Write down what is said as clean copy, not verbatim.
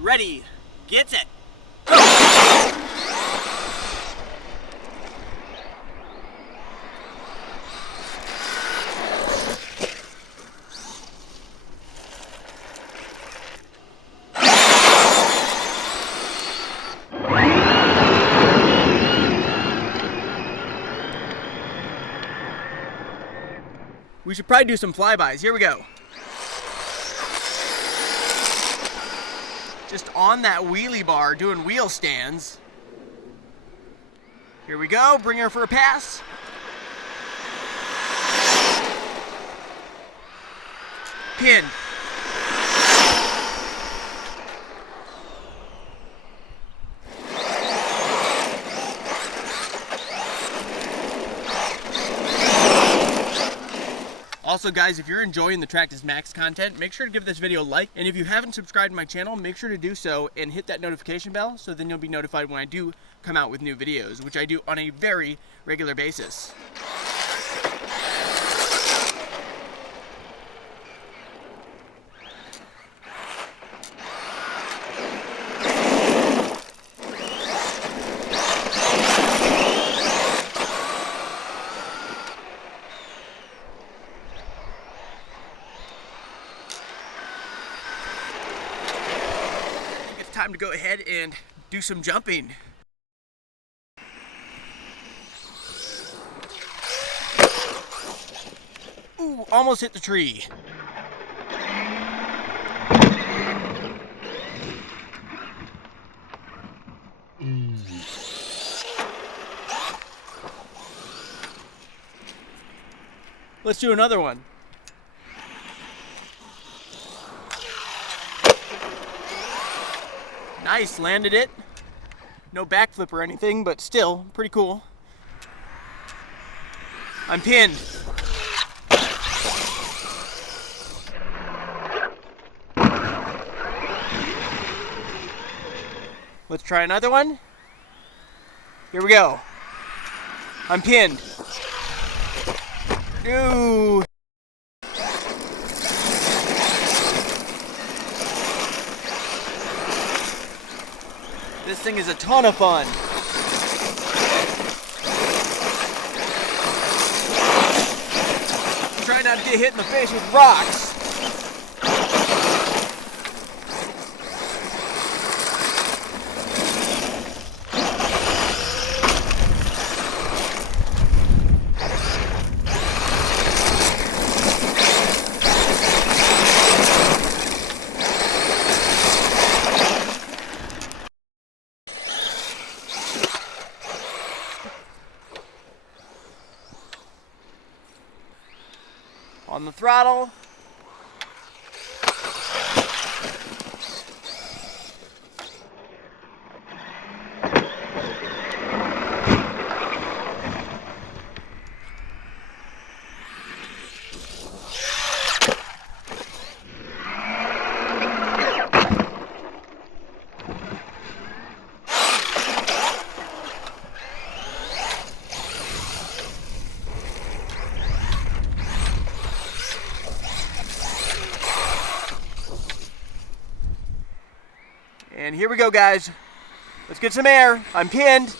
Ready, get it. We should probably do some flybys. Here we go. Just on that wheelie bar doing wheel stands. Here we go, bring her for a pass. Pinned. Also guys, if you're enjoying the Traxxas Maxx content, make sure to give this video a like. And if you haven't subscribed to my channel, make sure to do so and hit that notification bell so then you'll be notified when I do come out with new videos, which I do on a very regular basis. Time to go ahead and do some jumping. Ooh, almost hit the tree. Let's do another one. Nice, landed it. No backflip or anything, but still pretty cool. I'm pinned. Let's try another one. Here we go. I'm pinned. Ooh. This thing is a ton of fun. Try not to get hit in the face with rocks. On the throttle. And here we go, guys. Let's get some air. I'm pinned.